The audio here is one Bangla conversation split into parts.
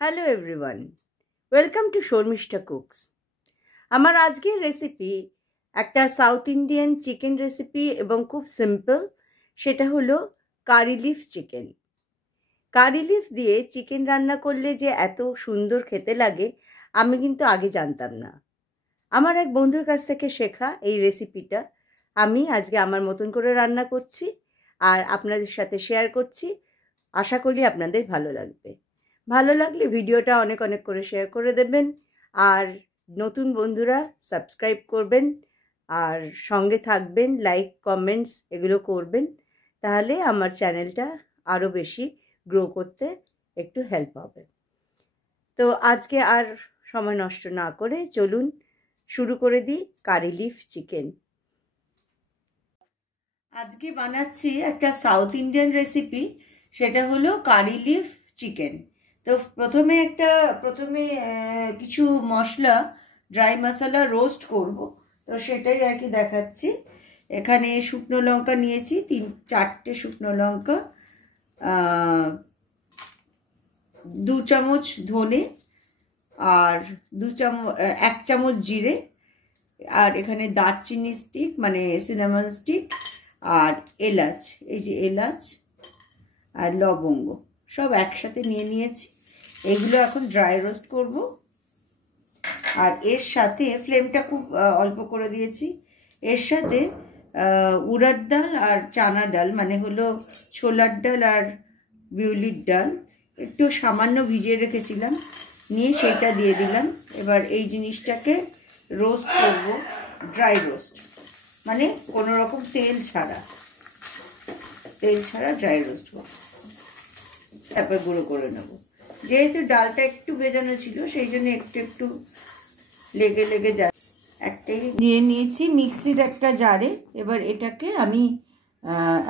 Hello everyone, welcome to Sharmistha cooks. আমার আজকের রেসিপি একটা সাউথ ইন্ডিয়ান চিকেন রেসিপি এবং খুব সিম্পল। সেটা হলো কারি লিফ চিকেন। কারি লিফ দিয়ে চিকেন রান্না করলে যে এত সুন্দর খেতে লাগে আমি কিন্তু আগে জানতাম না। আমার এক বন্ধুর কাছ থেকে শেখা এই রেসিপিটা আমি আজকে আমার মতন করে রান্না করছি আর আপনাদের সাথে শেয়ার করছি। আশা করি আপনাদের ভালো লাগবে। ভালো লাগলে ভিডিওটা অনেক অনেক করে শেয়ার করে দেবেন আর নতুন বন্ধুরা সাবস্ক্রাইব করবেন আর সঙ্গে থাকবেন, লাইক কমেন্টস এগুলো করবেন, তাহলে আমার চ্যানেলটা আরও বেশি গ্রো করতে একটু হেল্প হবে। তো আজকে আর সময় নষ্ট না করে চলুন শুরু করে দিই কারি লিফ চিকেন। আজকে বানাচ্ছি একটা সাউথ ইন্ডিয়ান রেসিপি, সেটা হলো কারি লিফ চিকেন। তো প্রথমে কিছু মশলা, ড্রাই মশলা রোস্ট করব, তো সেটাই আর কি দেখাচ্ছি। এখানে শুকনো লঙ্কা নিয়েছি 3-4টে শুকনো লঙ্কা, 2 চামচ ধনে আর 1 চামচ জিরে, আর এখানে দারচিনি স্টিক মানে সিনামন স্টিক, আর এলাচ, এই যে এলাচ আর লবঙ্গ সব একসাথে নিয়েছি। এগুলো এখন ড্রাই রোস্ট করব। আর এর সাথে ফ্লেমটা খুব অল্প করে দিয়েছি। এর সাথে উড়ার ডাল আর চানা ডাল মানে হলো ছোলার ডাল আর বিউলির ডাল একটু সামান্য ভিজিয়ে রেখেছিলাম, নিয়ে সেটা দিয়ে দিলাম। এবার এই জিনিসটাকে রোস্ট করব, ড্রাই রোস্ট মানে কোনো রকম তেল ছাড়া ড্রাই রোস্ট করব। তারপর গুঁড়ো করে নেব। যেহেতু ডালটা একটু ভেজানো ছিল সেই জন্য একটু লেগে যায়। একটাই নিয়ে নিয়েছি মিক্সির একটা জারে। এবার এটাকে আমি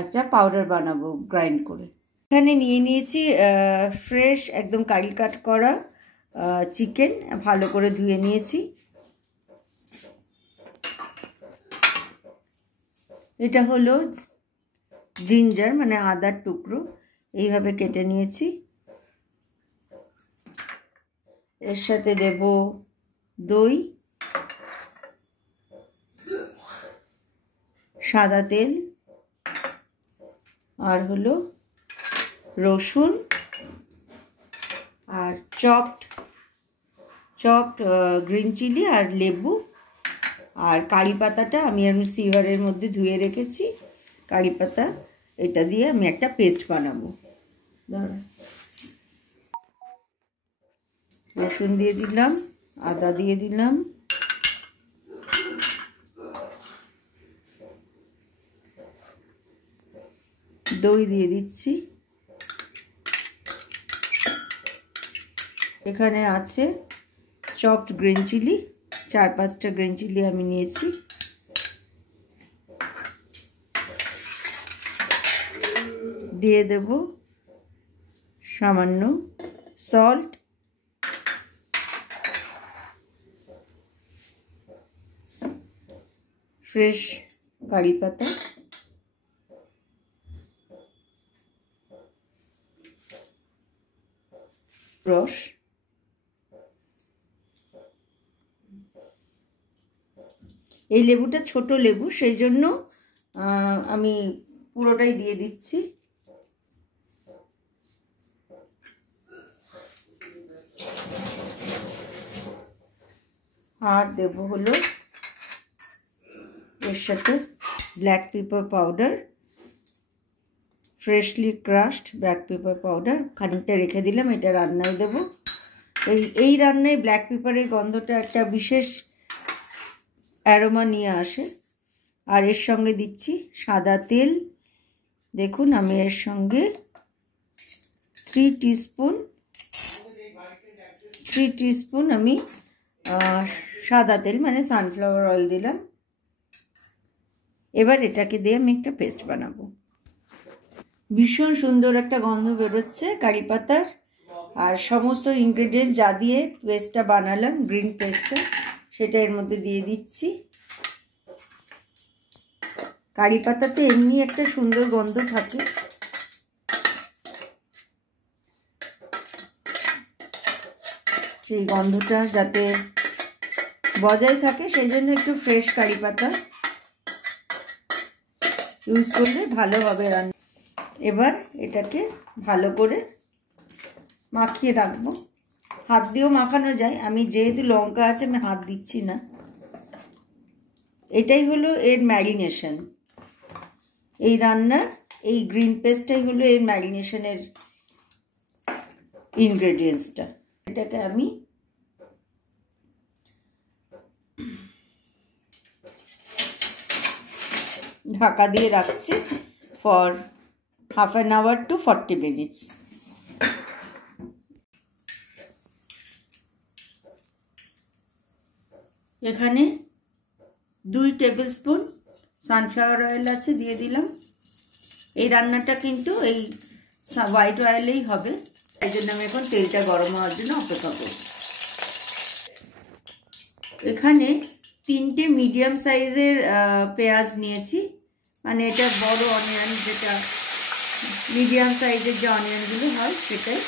একটা পাউডার বানাবো গ্রাইন্ড করে। এখানে নিয়ে নিয়েছি ফ্রেশ একদম কাইল কাট করা চিকেন, ভালো করে ধুয়ে নিয়েছি। এটা হলো জিঞ্জার মানে আদার টুকরো, এইভাবে কেটে নিয়েছি। এর সাথে দেব দই, সাদা তেল, আর হলো রসুন, আর চপড গ্রিন চিলি, আর লেবু, আর কারি পাতাটা আমি সিভারের মধ্যে ধুয়ে রেখেছি। কারি পাতা, এটা দিয়ে আমি একটা পেস্ট বানাবো। রসুন দিয়ে দিলাম, আদা দিয়ে দিলাম, দই দিয়ে দিচ্ছি। এখানে আছে চপড গ্রিন চিলি, 4-5টা গ্রিন চিলি আমি নিয়েছি। দিয়ে দেব সামান্য সল্ট, ফ্রেশ কারি পাতা, রস, এই লেবুটা ছোট লেবু সেই জন্য আমি পুরোটাই দিয়ে দিচ্ছি। আর দেব হলো এর সাথে black pepper powder, freshly crushed black pepper powder খানিকটা রেখে দিলাম, এটা রান্নায় দেবো। এই রান্নায় ব্ল্যাক পেপারের গন্ধটা একটা বিশেষ অ্যারোমা নিয়ে আসে। আর এর সঙ্গে দিচ্ছি সাদা তেল। দেখুন আমি এর সঙ্গে 3 টিস্পুন আমি সাদা তেল মানে সানফ্লাওয়ার অয়েল দিলাম। এবার এটাকে দিয়ে আমি একটা পেস্ট বানাবো। ভীষণ সুন্দর একটা গন্ধ বেরোচ্ছে কারি পাতার। আর সমস্ত ইনগ্রেডিয়েন্টস যা দিয়ে পেস্টটা বানালাম, গ্রিন পেস্টটা, সেটা এর মধ্যে দিয়ে দিচ্ছি। কারি পাতাতে এমনি একটা সুন্দর গন্ধ থাকে। সেই গন্ধটা যাতে বজায় থাকে সেই জন্য একটু ফ্রেশ কারি পাতা ইউজ করলে ভালো হবে রান্না। এবার এটাকে ভালো করে মাখিয়ে রাখবো। হাত দিয়েও মাখানো যায়, আমি যেহেতু লঙ্কা আছে আমি হাত দিচ্ছি না। এটাই হলো এর ম্যারিনেশন। এই রান্নার এই গ্রিন পেস্টটাই হলো এর ম্যারিনেশনের ইনগ্রেডিয়েন্টসটা। এটাকে আমি ঢাকা দিয়ে রাখছি for half an hour to 40 minutes. এখানে 2 টেবিল স্পুন সানফ্লাওয়ার অয়েল আছে, দিয়ে দিলাম। এই রান্নাটা কিন্তু এই হোয়াইট অয়েলেই হবে, এই জন্য আমি এখন তেলটা গরম হওয়ার জন্য অপেক্ষা করব। এখানে 3টে মিডিয়াম সাইজের পেঁয়াজ নিয়েছি, মানে এটা বড় অনিয়ন, যেটা মিডিয়াম সাইজের যে অনিয়নগুলো হয় সেটাই।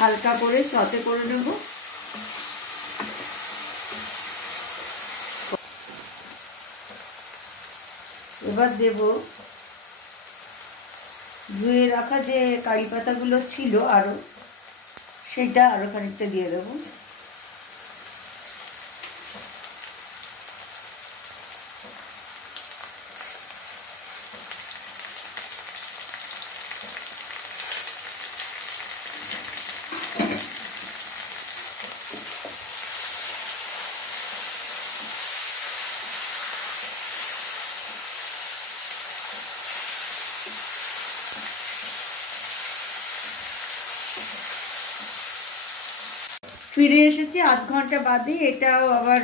হালকা করে সতে করে নেব। এবার দেব ধুয়ে রাখা যে কারি পাতাগুলো ছিল আরও, সেটা আরও খানিকটা দিয়ে দেব। ফিরে এসেছি আধ ঘন্টা বাদে, এটাও আবার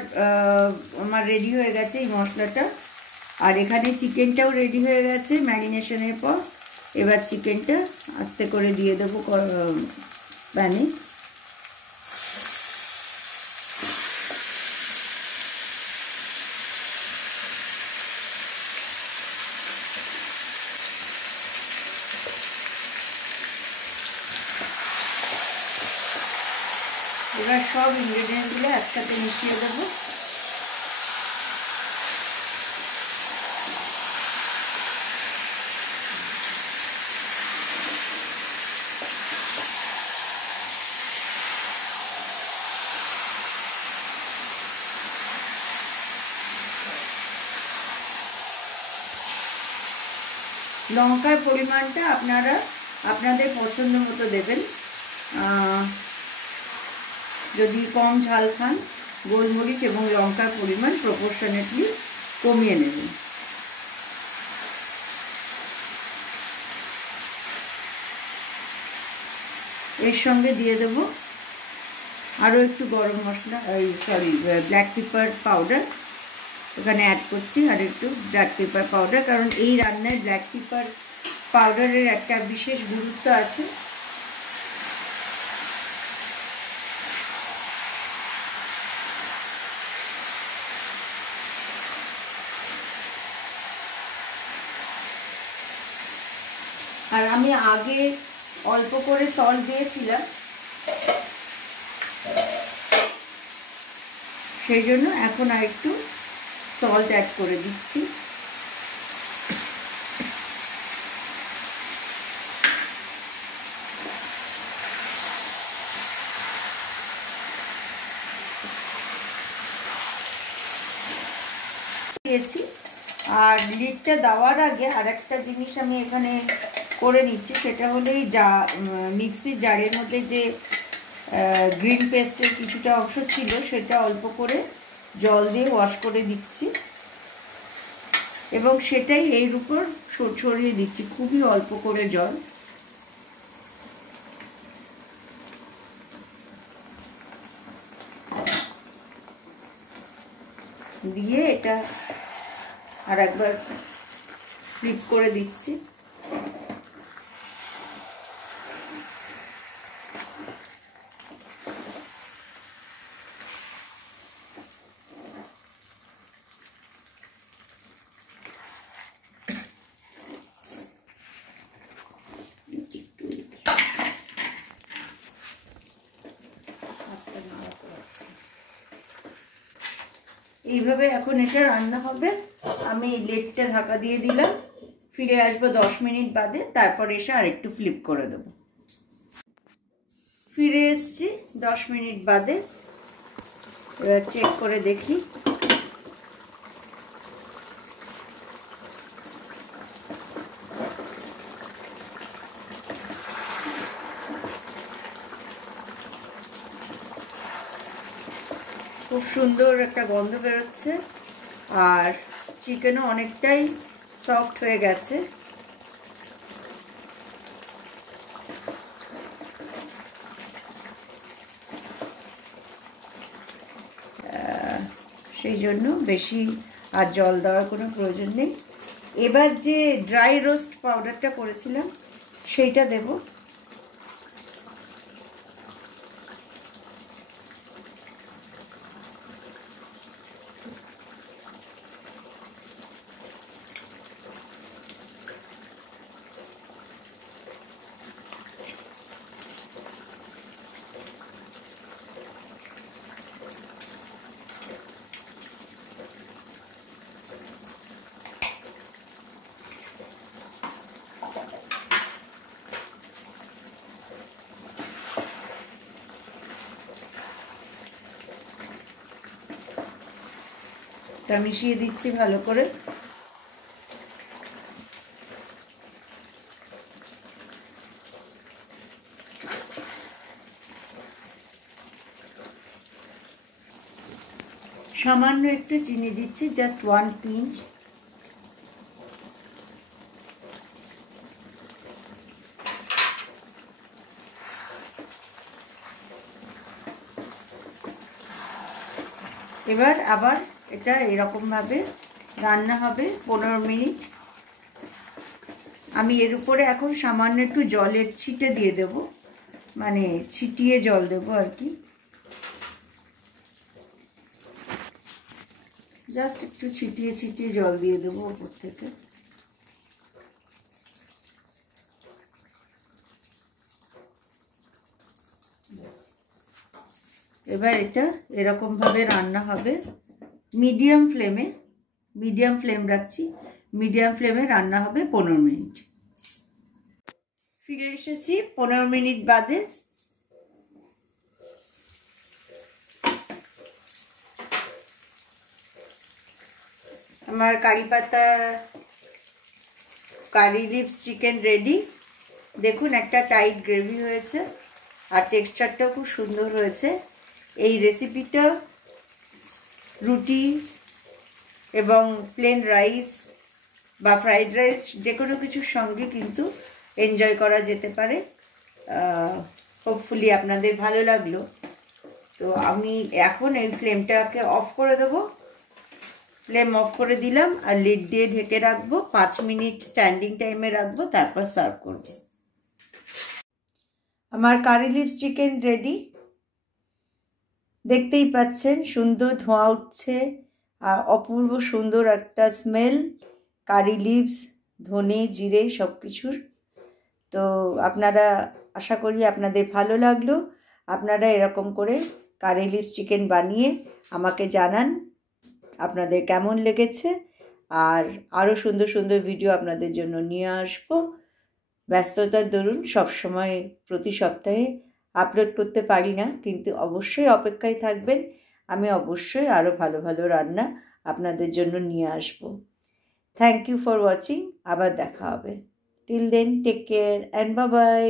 আমার রেডি হয়ে গেছে এই মশলাটা। আর এখানে চিকেনটাও রেডি হয়ে গেছে ম্যারিনেশনের পর। এবার চিকেনটা আস্তে করে দিয়ে দেবো প্যানে। এবার সব ইনগ্রেডিয়েন্টগুলো একসাথে মিশিয়ে দেবো। লঙ্কার পরিমাণটা আপনারা আপনাদের পছন্দ মতো দেবেন। যদি কম ঝাল খান, গোলমরিচ এবং লঙ্কার পরিমাণ প্রপোর্শনেটলি কমিয়ে নেবেন। এর সঙ্গে দিয়ে দেব আরও একটু গরম মশলা, ব্ল্যাক পেপার পাউডার এখানে অ্যাড করছি, আর একটু ব্ল্যাক পেপার পাউডার, কারণ এই রান্নায় ব্ল্যাক পেপার পাউডারের একটা বিশেষ গুরুত্ব আছে। আর আমি আগে অল্প করে সল্ট দিয়েছিলাম, সেই জন্য এখন আর একটু সল্ট অ্যাড করে দিচ্ছি। দিয়েছি। আর লিডটা দেওয়ার আগে আরেকটা জিনিস আমি এখানে করে নিচ্ছি, সেটা হলো এই মিক্সির জারের মধ্যে যে গ্রিন পেস্টের কিছুটা অংশ ছিল সেটা অল্প করে জল দিয়ে ওয়াশ করে দিচ্ছি এবং সেটাই এর উপর ছড়িয়ে দিচ্ছি, খুবই অল্প করে জল। দিয়ে এটা আর একবার ফ্লিপ করে দিচ্ছি। এইভাবে এখন এটা রান্না হবে। আমি লেটটা ঢাকা দিয়ে দিলাম, ফিরে আসবো 10 মিনিট বাদে, তারপর এসে আরেকটু ফ্লিপ করে দেবো। ফিরে এসছি 10 মিনিট বাদে, এবার চেক করে দেখি। খুব সুন্দর একটা গন্ধ বেরোচ্ছে, আর চিকেনও অনেকটাই সফট হয়ে গেছে। সেই জন্য বেশি আর জল দেওয়ার কোনো প্রয়োজন নেই। এবার যে ড্রাই রোস্ট পাউডারটা করেছিলাম সেইটা দেব। তা মিশিয়ে দিচ্ছি ভালো করে। সামান্য একটু চিনি দিচ্ছি, জাস্ট 1 পিঞ্চ। এবার আবার এটা এরকমভাবে রান্না হবে 15 মিনিট। আমি এর উপরে এখন সামান্য একটু জলের ছিটে দিয়ে দেব, মানে ছিটিয়ে জল দেবো আর কি, জাস্ট একটু ছিটিয়ে ছিটিয়ে জল দিয়ে দেবো উপর থেকে। এবার এটা এরকমভাবে রান্না হবে মিডিয়াম ফ্লেম রাখছি, মিডিয়াম ফ্লেমে রান্না হবে 15 মিনিট। ফিরে এসেছি 15 মিনিট বাদে। আমার কারি লিভস চিকেন রেডি। দেখুন একটা টাইট গ্রেভি হয়েছে, আর টেক্সচারটাও খুব সুন্দর হয়েছে। এই রেসিপিটা রুটি এবং প্লেন রাইস বা ফ্রাইড রাইস যে কোনো কিছুর সঙ্গে কিন্তু এনজয় করা যেতে পারে। হোপফুলি আপনাদের ভালো লাগলো। তো আমি এখন এই ফ্লেমটাকে অফ করে দেবো। ফ্লেম অফ করে দিলাম আর লিড দিয়ে ঢেকে রাখবো, 5 মিনিট স্ট্যান্ডিং টাইমে রাখবো, তারপর সার্ভ করব। আমার কারি লিভস চিকেন রেডি। দেখতেই পাচ্ছেন সুন্দর ধোঁয়া উঠছে, আর অপূর্ব সুন্দর একটা স্মেল কারি লিভস, ধনে জিরে সব কিছুর। তো আপনারা, আশা করি আপনাদের ভালো লাগলো। আপনারা এরকম করে কারি লিভস চিকেন বানিয়ে আমাকে জানান আপনাদের কেমন লেগেছে, আর আরও সুন্দর সুন্দর ভিডিও আপনাদের জন্য নিয়ে আসবো। ব্যস্ততার দরুন সবসময় প্রতি সপ্তাহে আপলোড করতে পারি না, কিন্তু অবশ্যই অপেক্ষায় থাকবেন। আমি অবশ্যই আরও ভালো ভালো রান্না আপনাদের জন্য নিয়ে আসব। Thank you for watching. আবার দেখা হবে। Till then take care and bye by.